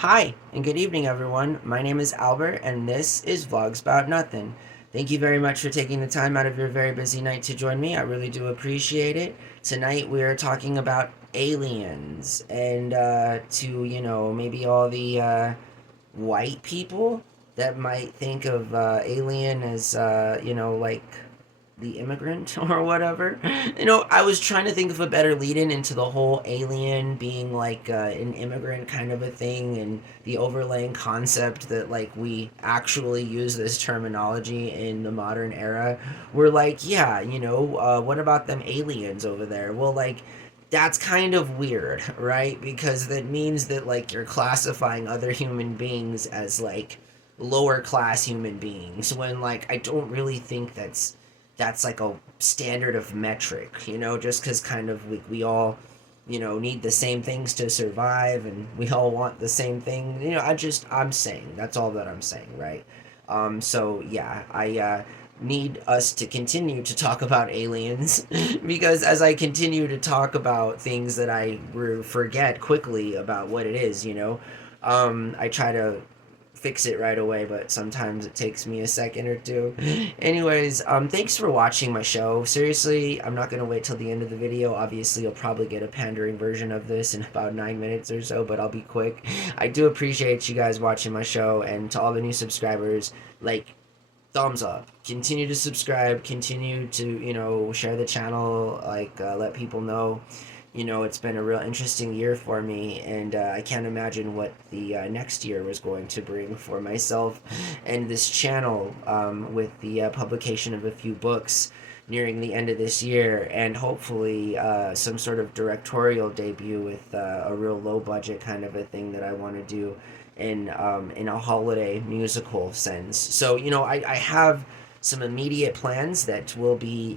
Hi, and good evening, everyone. My name is Albert, and this is Vlogs About Nothing. Thank you very much for taking the time out of your very busy night to join me. I really do appreciate it. Tonight, we are talking about aliens, and maybe all the white people that might think of alien as, like the immigrant or whatever. I was trying to think of a better lead in into the whole alien being like an immigrant kind of a thing, and the overlaying concept that like we actually use this terminology in the modern era. We're like, yeah, what about them aliens over there? Well, like, that's kind of weird, right? Because that means that like you're classifying other human beings as like lower class human beings when like I don't really think that's like a standard of metric, just because kind of we all, need the same things to survive, and we all want the same thing. I'm saying that's all that I'm saying, right? So yeah, I need us to continue to talk about aliens because as I continue to talk about things that I forget quickly about what it is, I try to fix it right away, but sometimes it takes me a second or two. Anyways, thanks for watching my show. Seriously, I'm not gonna wait till the end of the video. Obviously, you'll probably get a pandering version of this in about 9 minutes or so, but I'll be quick. I do appreciate you guys watching my show, and to all the new subscribers, like, thumbs up. Continue to subscribe. Continue to share the channel. Like, let people know. It's been a real interesting year for me, and I can't imagine what the next year was going to bring for myself and this channel, with the publication of a few books nearing the end of this year, and hopefully some sort of directorial debut with a real low budget kind of a thing that I want to do in a holiday musical sense. So I have some immediate plans that will be,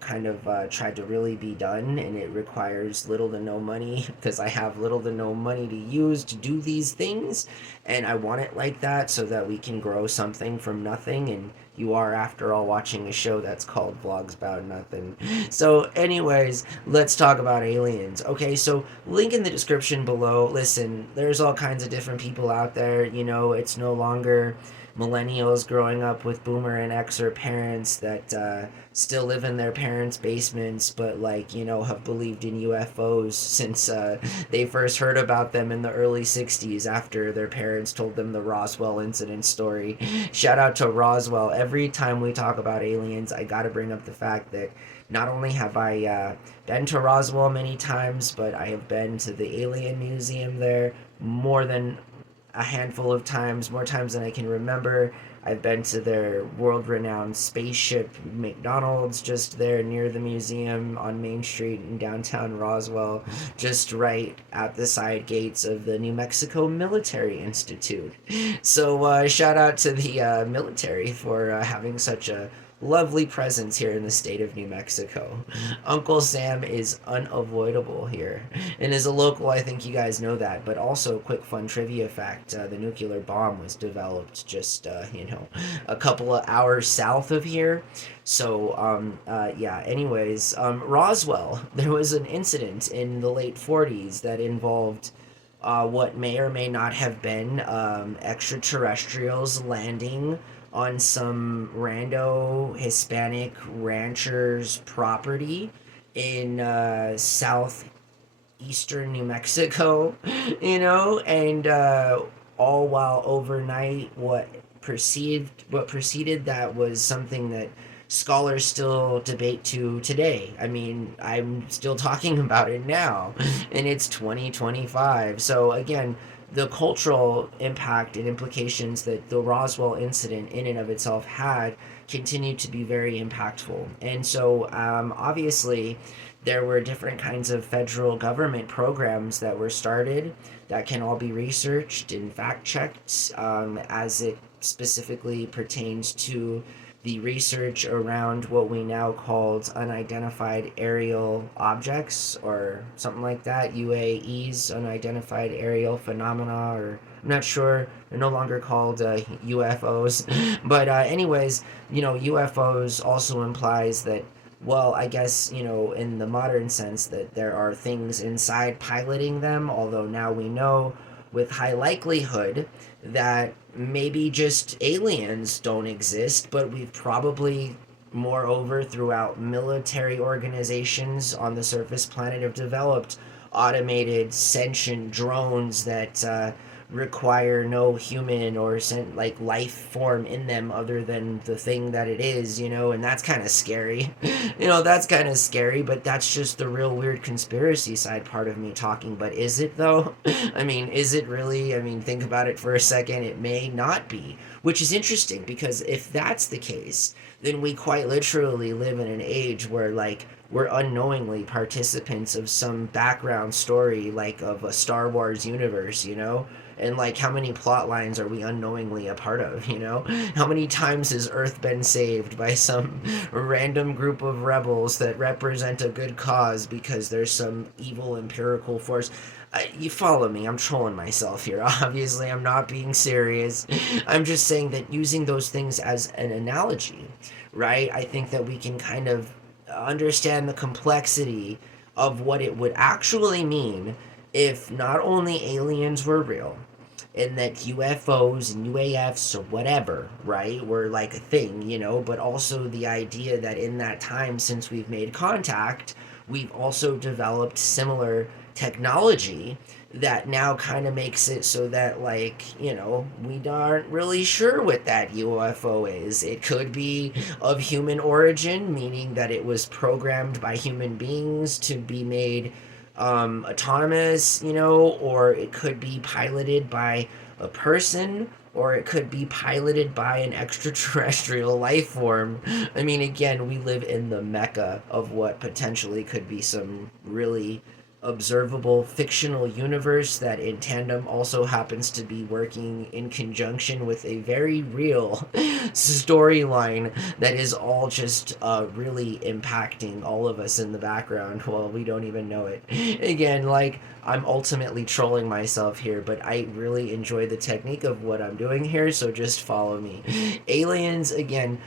kind of tried to really be done, and it requires little to no money because I have little to no money to use to do these things, and I want it like that so that we can grow something from nothing. And you are, after all, watching a show that's called Vlogs About Nothing. So, anyways, let's talk about aliens. Okay, so link in the description below. Listen, there's all kinds of different people out there. It's no longer millennials growing up with boomer and Xer parents that still live in their parents' basements, but like have believed in UFOs since they first heard about them in the early '60s after their parents told them the Roswell incident story. Shout out to Roswell. Every time we talk about aliens, I gotta bring up the fact that not only have I been to Roswell many times, but I have been to the Alien Museum there more than a handful of times, more times than I can remember. I've been to their world renowned spaceship McDonald's just there near the museum on Main Street in downtown Roswell, just right at the side gates of the New Mexico Military Institute. So, shout out to the military for having such a lovely presence here in the state of New Mexico. Uncle Sam is unavoidable here. And as a local, I think you guys know that. But also, quick fun trivia fact, the nuclear bomb was developed just, a couple of hours south of here. So, yeah, anyways, Roswell, there was an incident in the late 40s that involved what may or may not have been extraterrestrials landing on some rando Hispanic rancher's property in southeastern New Mexico, and all while overnight what preceded that was something that scholars still debate to today. I mean, I'm still talking about it now, and it's 2025. So again, the cultural impact and implications that the Roswell incident in and of itself had continue to be very impactful. And so, obviously, there were different kinds of federal government programs that were started that can all be researched and fact checked, as it specifically pertains to the research around what we now call unidentified aerial objects or something like that, UAEs, unidentified aerial phenomena, or I'm not sure, they're no longer called UFOs. But anyways, UFOs also implies that, well, I guess, in the modern sense that there are things inside piloting them, although now we know with high likelihood that maybe just aliens don't exist, but we've probably, moreover, throughout military organizations on the surface planet, have developed automated sentient drones that require no human or like life form in them other than the thing that it is, and that's kind of scary. That's kind of scary, but that's just the real weird conspiracy side part of me talking. But is it though? I mean, is it really? I mean, think about it for a second. It may not be, which is interesting because if that's the case, then we quite literally live in an age where, like, we're unknowingly participants of some background story, like of a Star Wars universe, and like how many plot lines are we unknowingly a part of, how many times has Earth been saved by some random group of rebels that represent a good cause because there's some evil empirical force. You follow me, I'm trolling myself here. Obviously, I'm not being serious. I'm just saying that using those things as an analogy, right? I think that we can kind of understand the complexity of what it would actually mean if not only aliens were real and that UFOs and UAFs or whatever, right, were like a thing, but also the idea that in that time since we've made contact, we've also developed similar technology that now kind of makes it so that, like, we aren't really sure what that UFO is. It could be of human origin, meaning that it was programmed by human beings to be made autonomous, or it could be piloted by a person, or it could be piloted by an extraterrestrial life form. I mean, again, we live in the mecca of what potentially could be some really observable fictional universe that in tandem also happens to be working in conjunction with a very real storyline that is all just really impacting all of us in the background while we don't even know it. Again, like, I'm ultimately trolling myself here, but I really enjoy the technique of what I'm doing here, so just follow me. Aliens, again,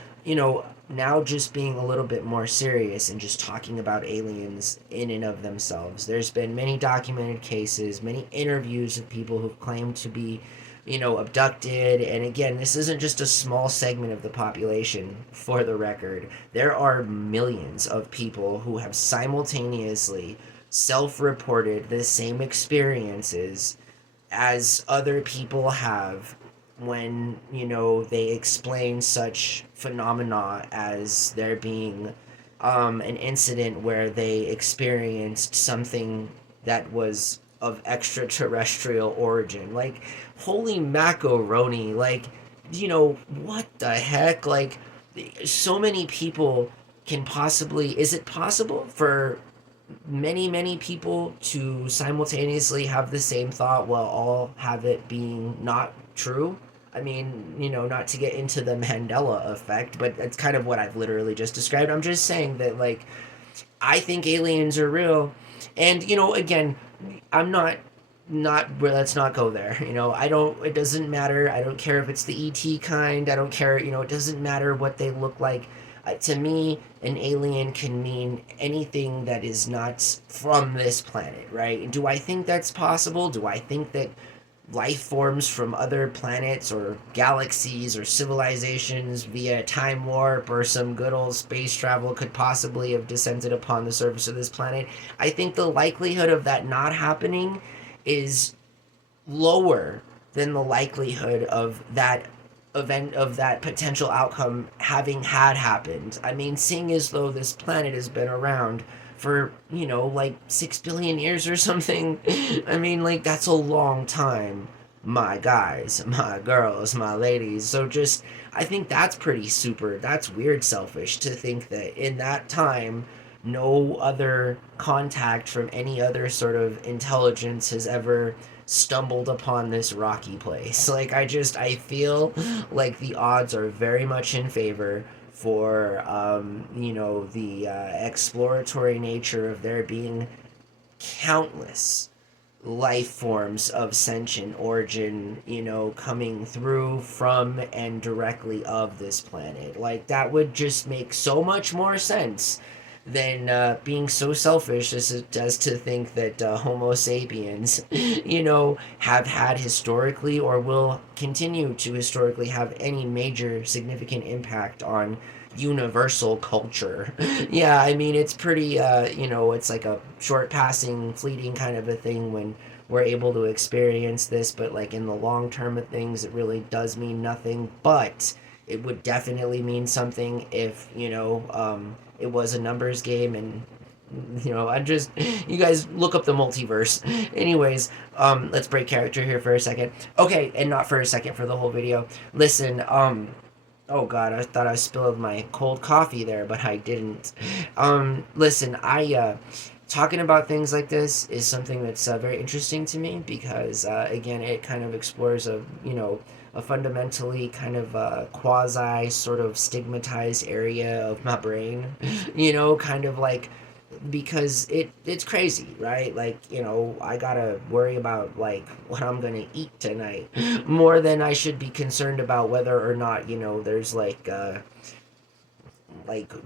now just being a little bit more serious and just talking about aliens in and of themselves. There's been many documented cases, many interviews of people who've claimed to be, abducted. And again, this isn't just a small segment of the population, for the record. There are millions of people who have simultaneously self-reported the same experiences as other people have when they explain such phenomena as there being an incident where they experienced something that was of extraterrestrial origin. Like, holy macaroni, like, what the heck? Like, so many people can possibly, is it possible for many people to simultaneously have the same thought while all have it being not true? I mean, not to get into the Mandela effect, but that's kind of what I've literally just described. I'm just saying that, like, I think aliens are real. And, again, I'm not let's not go there. I don't, it doesn't matter. I don't care if it's the ET kind. I don't care, it doesn't matter what they look like. To me, an alien can mean anything that is not from this planet, right? Do I think that's possible? Do I think that life forms from other planets or galaxies or civilizations via time warp or some good old space travel could possibly have descended upon the surface of this planet? I think the likelihood of that not happening is lower than the likelihood of that event, of that potential outcome having had happened. I mean, seeing as though this planet has been around for, like 6 billion years or something. I mean, like, that's a long time, my guys, my girls, my ladies. So just, I think that's pretty super. That's weird selfish to think that in that time, no other contact from any other sort of intelligence has ever stumbled upon this rocky place. Like, I feel like the odds are very much in favor for the exploratory nature of there being countless life forms of sentient origin, coming through from and directly of this planet. Like, that would just make so much more sense than being so selfish as to think that Homo sapiens, have had historically or will continue to historically have any major significant impact on universal culture. Yeah, I mean, it's pretty, it's like a short passing, fleeting kind of a thing when we're able to experience this, but like in the long term of things, it really does mean nothing. But it would definitely mean something if, it was a numbers game. And I just, you guys look up the multiverse. Anyways, let's break character here for a second. Okay, and not for a second, for the whole video. Listen, oh god, I thought I spilled my cold coffee there, but I didn't. Listen, talking about things like this is something that's very interesting to me because, again, it kind of explores a fundamentally kind of quasi sort of stigmatized area of my brain, kind of like, because it's crazy, right? Like, I gotta worry about like what I'm gonna eat tonight more than I should be concerned about whether or not, there's like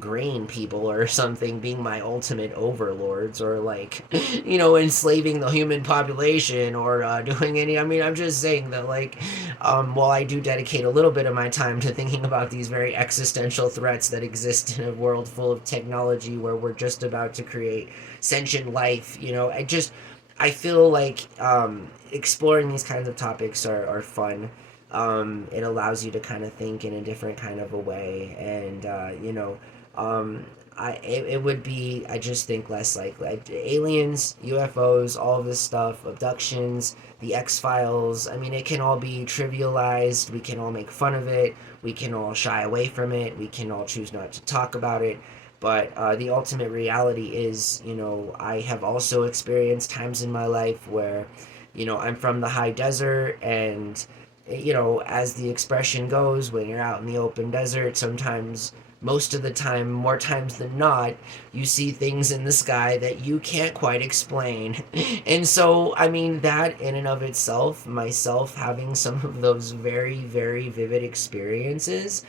grain people or something being my ultimate overlords, or like enslaving the human population, or doing any, I mean, I'm just saying that, like, while I do dedicate a little bit of my time to thinking about these very existential threats that exist in a world full of technology where we're just about to create sentient life, I feel like exploring these kinds of topics are fun. It allows you to kind of think in a different kind of a way, and it would be, I just think, less likely. Aliens, UFOs, all of this stuff, abductions, the X-Files, I mean, it can all be trivialized. We can all make fun of it. We can all shy away from it. We can all choose not to talk about it. But the ultimate reality is, I have also experienced times in my life where, I'm from the high desert, and as the expression goes, when you're out in the open desert, sometimes, most of the time, more times than not, you see things in the sky that you can't quite explain. And so, I mean, that in and of itself, myself having some of those very, very vivid experiences,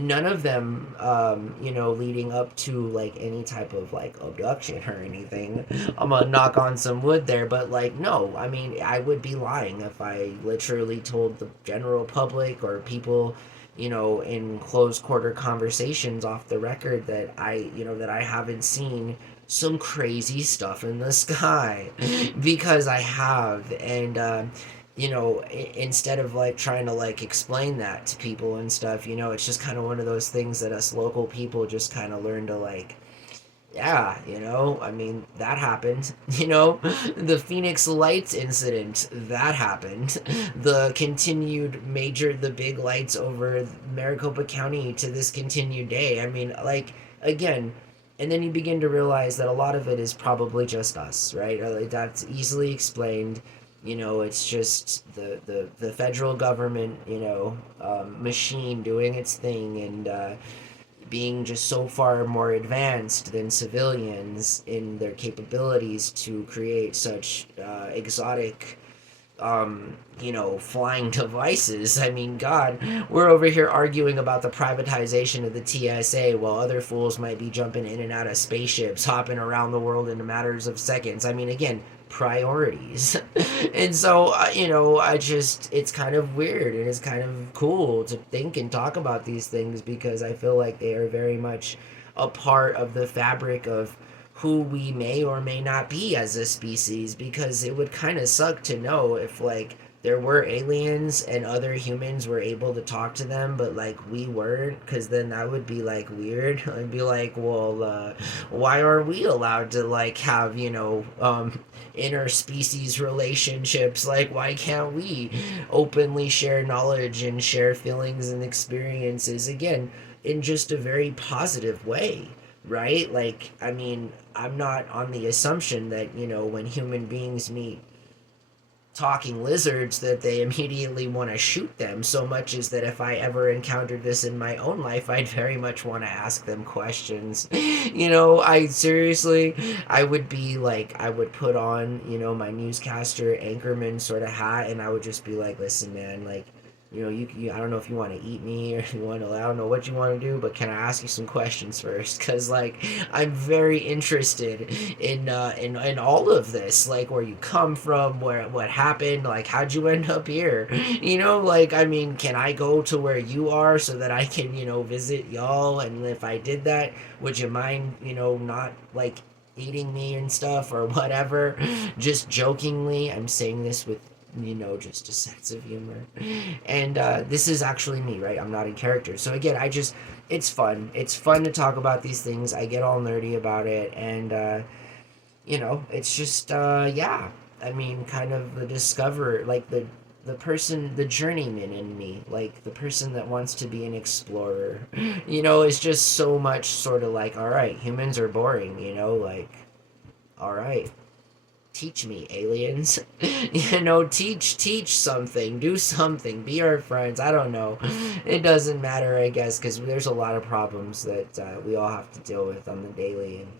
none of them, leading up to like any type of like abduction or anything. I'm gonna knock on some wood there, but like, no, I mean, I would be lying if I literally told the general public or people, in close quarter conversations off the record that I haven't seen some crazy stuff in the sky, because I have. And instead of like trying to like explain that to people and stuff, it's just kind of one of those things that us local people just kind of learn to like, yeah, I mean, that happened. The Phoenix Lights incident, that happened. The big lights over Maricopa County to this continued day. I mean, like, again, and then you begin to realize that a lot of it is probably just us, right? Like, that's easily explained. It's just the federal government, machine doing its thing, and being just so far more advanced than civilians in their capabilities to create such exotic, flying devices. I mean, God, we're over here arguing about the privatization of the TSA while other fools might be jumping in and out of spaceships, hopping around the world in matters of seconds. I mean, again, priorities. And so, it's kind of weird, and it's kind of cool to think and talk about these things, because I feel like they are very much a part of the fabric of who we may or may not be as a species, because it would kind of suck to know if like there were aliens and other humans were able to talk to them, but like we weren't, because then that would be like weird. I'd be like, well, why are we allowed to like have interspecies relationships? Like, why can't we openly share knowledge and share feelings and experiences, again, in just a very positive way? Right? Like, I mean, I'm not on the assumption that, when human beings meet talking lizards, that they immediately want to shoot them, so much as that if I ever encountered this in my own life, I'd very much want to ask them questions. I seriously, I would be like, I would put on, my newscaster anchorman sort of hat, and I would just be like, listen, man, like, I don't know if you want to eat me or if you want to, I don't know what you want to do, but can I ask you some questions first? Because, like, I'm very interested in all of this, like, where you come from, what happened, like, how'd you end up here? Like, I mean, can I go to where you are so that I can, visit y'all? And if I did that, would you mind, not, like, eating me and stuff or whatever? Just jokingly, I'm saying this with just a sense of humor. And this is actually me, right? I'm not in character. So again, it's fun. It's fun to talk about these things. I get all nerdy about it. And, it's just, yeah. I mean, kind of the discover, like the person, the journeyman in me, like the person that wants to be an explorer, is just so much sort of like, all right, humans are boring, like, all right, teach me, aliens. Teach something, do something, be our friends. I don't know. It doesn't matter, I guess, because there's a lot of problems that we all have to deal with on the daily, and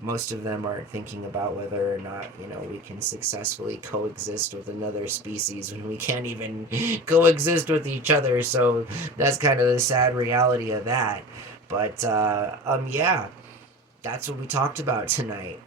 most of them aren't thinking about whether or not we can successfully coexist with another species when we can't even coexist with each other. So that's kind of the sad reality of that. But yeah, that's what we talked about tonight.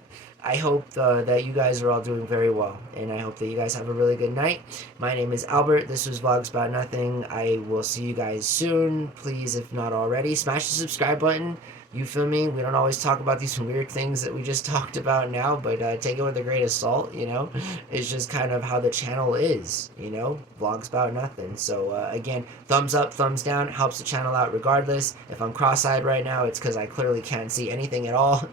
I hope that you guys are all doing very well, and I hope that you guys have a really good night. My name is Albert. This was Vlogs About Nothing. I will see you guys soon. Please, if not already, smash the subscribe button. You feel me? We don't always talk about these weird things that we just talked about now, but take it with a grain of salt, It's just kind of how the channel is, Vlogs About Nothing. So, again, thumbs up, thumbs down, helps the channel out regardless. If I'm cross-eyed right now, it's because I clearly can't see anything at all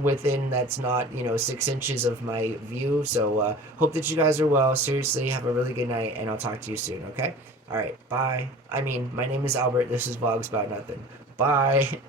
within that's not, 6 inches of my view. So, hope that you guys are well. Seriously, have a really good night, and I'll talk to you soon, okay? All right, bye. My name is Albert. This is Vlogs About Nothing. Bye.